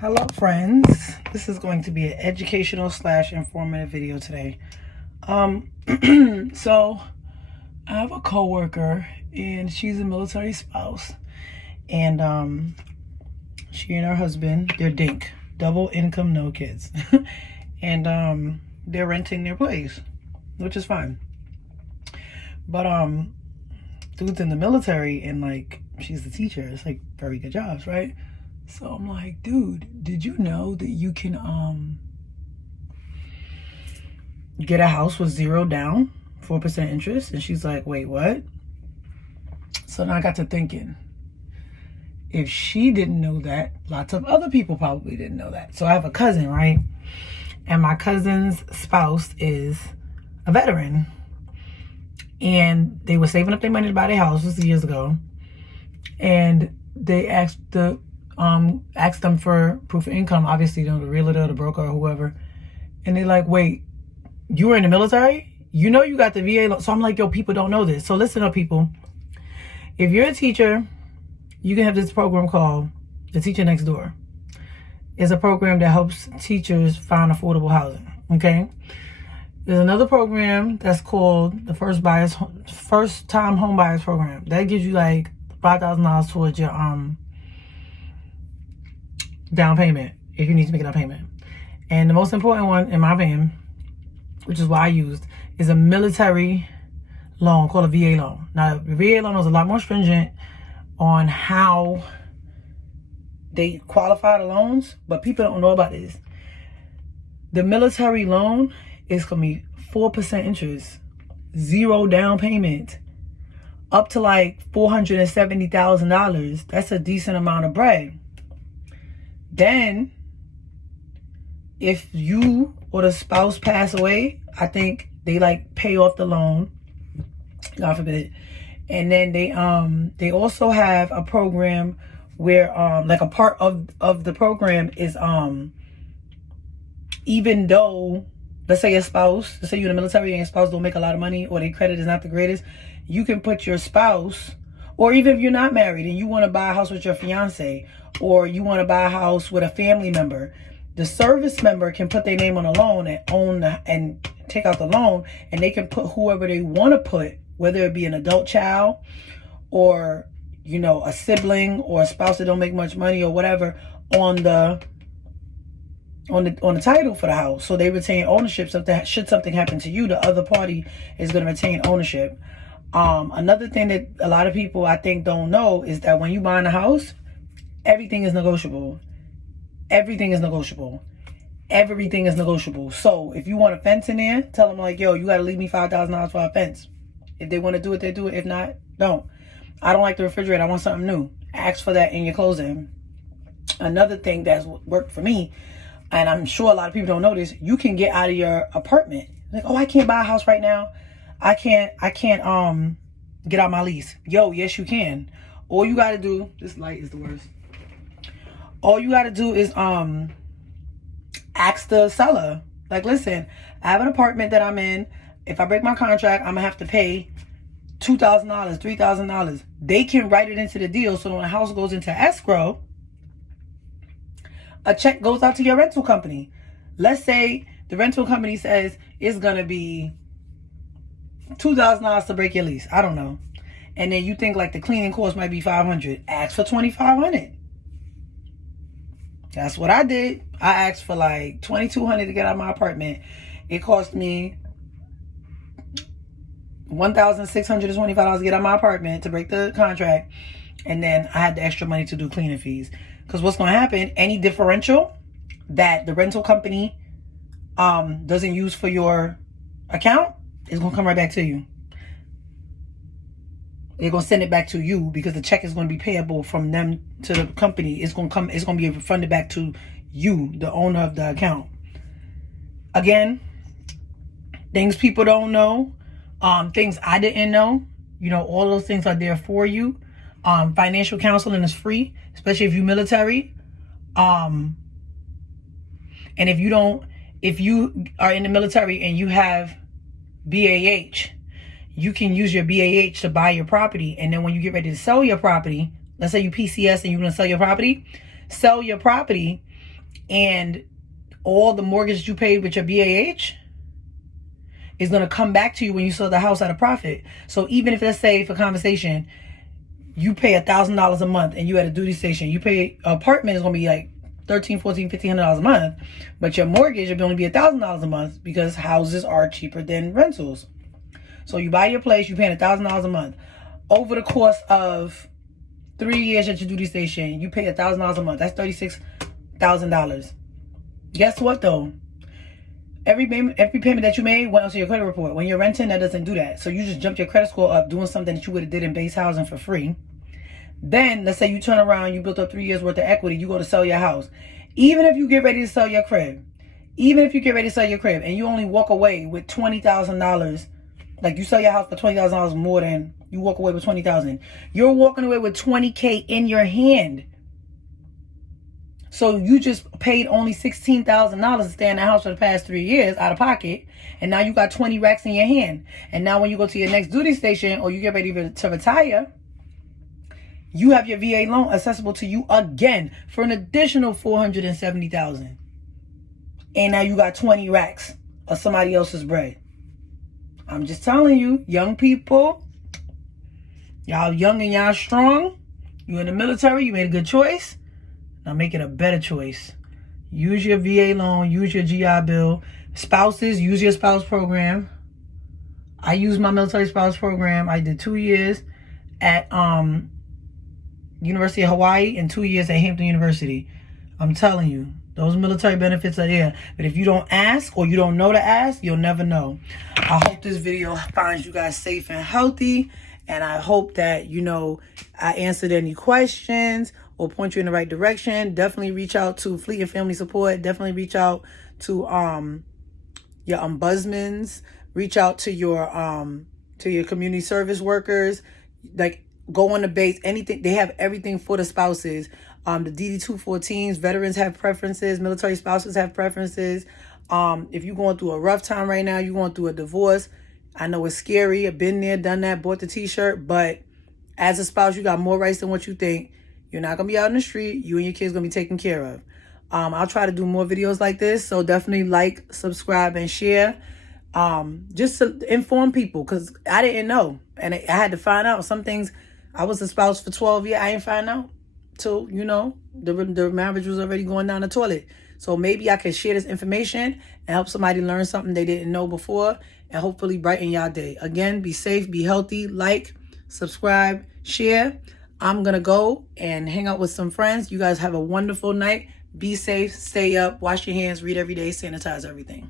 Hello friends, this is going to be an educational / informative video today. So I have a coworker and she's a military spouse, and she and her husband, they're DINK, double income, no kids. And they're renting their place, which is fine. But dude's in the military and like she's the teacher. It's like very good jobs, right? So I'm like, dude, did you know that you can get a house with 0 down, 4% interest? And she's like, wait, what? So then I got to thinking, if she didn't know that, lots of other people probably didn't know that. So I have a cousin, right? And my cousin's spouse is a veteran. And they were saving up their money to buy their house. This was years ago. And they asked them for proof of income, obviously, the realtor, the broker, or whoever. And they're like, wait, you were in the military? You know you got the VA loan. So I'm like, yo, people don't know this. So listen up, people. If you're a teacher, you can have this program called The Teacher Next Door. It's a program that helps teachers find affordable housing, okay? There's another program that's called the First Time Home Buyers Program. That gives you like $5,000 towards your down payment if you need to make a down payment. And the most important one, in my opinion, which is what I used, is a military loan called a VA loan. Now, the VA loan is a lot more stringent on how they qualify the loans, but people don't know about this. The military loan is going to be 4% interest, 0 down payment, up to like $470,000. That's a decent amount of bread. Then, if you or the spouse pass away, I think they like pay off the loan, God forbid. And then they also have a program where like a part of the program is even though, let's say let's say you're in the military and your spouse don't make a lot of money or their credit is not the greatest, you can put your spouse, or even if you're not married and you want to buy a house with your fiance, or you want to buy a house with a family member, the service member can put their name on a loan and take out the loan, and they can put whoever they want to put, whether it be an adult child or, you know, a sibling or a spouse that don't make much money or whatever, on the title for the house. So they retain ownership. Should something happen to you, the other party is going to retain ownership. Another thing that a lot of people, I think, don't know is that when you buy a house, everything is negotiable. Everything is negotiable. Everything is negotiable. So if you want a fence in there, tell them like, yo, you got to leave me $5,000 for a fence. If they want to do it, they do it. If not, don't. I don't like the refrigerator. I want something new. Ask for that in your closing. Another thing that's worked for me, and I'm sure a lot of people don't know this, you can get out of your apartment. Like, oh, I can't buy a house right now. I can't get out my lease. Yo, yes you can. All you gotta do, this light is the worst. All you gotta do is ask the seller. Like, listen, I have an apartment that I'm in. If I break my contract, I'm gonna have to pay $2,000, $3,000. They can write it into the deal, so when the house goes into escrow, a check goes out to your rental company. Let's say the rental company says it's gonna be $2,000 to break your lease. I don't know. And then you think like the cleaning cost might be $500. Ask for $2,500. That's what I did. I asked for like $2,200 to get out of my apartment. It cost me $1,625 to get out of my apartment to break the contract. And then I had the extra money to do cleaning fees. Because what's going to happen, any differential that the rental company doesn't use for your account is going to come right back to you. They're going to send it back to you because the check is going to be payable from them to the company. It's going to be refunded back to you, the owner of the account. Again, things people don't know, things I didn't know, you know, all those things are there for you. Financial counseling is free, especially if you're military. And if you are in the military and you have BAH, you can use your BAH to buy your property. And then when you get ready to sell your property, let's say you PCS and you're going to sell your property, and all the mortgage you paid with your BAH is going to come back to you when you sell the house at a profit. So even if, let's say, for conversation, you pay $1,000 a month and you at a duty station, you pay, apartment is going to be like $1,300, $1,400, $1,500 a month, but your mortgage will only be $1,000 a month because houses are cheaper than rentals. So you buy your place, you paying $1,000 a month. Over the course of 3 years at your duty station, you pay $1,000 a month. That's $36,000. Guess what though? Every payment that you made went onto your credit report. When you're renting, that doesn't do that. So you just jumped your credit score up doing something that you would have did in base housing for free. Then let's say you turn around, you built up 3 years worth of equity, you go to sell your house. Even if you get ready to sell your crib, and you only walk away with $20,000, like you sell your house for $20,000 more than you walk away with $20,000, you're walking away with $20K in your hand. So you just paid only $16,000 to stay in the house for the past 3 years out of pocket. And now you got 20 racks in your hand. And now when you go to your next duty station or you get ready to retire, you have your VA loan accessible to you again for an additional $470,000. And now you got 20 racks of somebody else's bread. I'm just telling you, young people, y'all young and y'all strong. You in the military, you made a good choice. Now make it a better choice. Use your VA loan, use your GI Bill. Spouses, use your spouse program. I used my military spouse program. I did 2 years at University of Hawaii and 2 years at Hampton University. I'm telling you, those military benefits are there. But if you don't ask or you don't know to ask, you'll never know. I hope this video finds you guys safe and healthy. And I hope that, I answered any questions or point you in the right direction. Definitely reach out to Fleet and Family Support. Definitely reach out to your ombudsmans. Reach out to your community service workers. Like, go on the base. Anything. They have everything for the spouses. The DD-214s, veterans have preferences. Military spouses have preferences. If you're going through a rough time right now, you're going through a divorce, I know it's scary. I've been there, done that, bought the t-shirt. But as a spouse, you got more rights than what you think. You're not going to be out in the street. You and your kids going to be taken care of. I'll try to do more videos like this. So definitely like, subscribe, and share. Just to inform people, because I didn't know. And I had to find out some things. I was a spouse for 12 years. I didn't find out till, the marriage was already going down the toilet. So maybe I can share this information and help somebody learn something they didn't know before, and hopefully brighten y'all day. Again, be safe, be healthy, like, subscribe, share. I'm going to go and hang out with some friends. You guys have a wonderful night. Be safe, stay up, wash your hands, read every day, sanitize everything.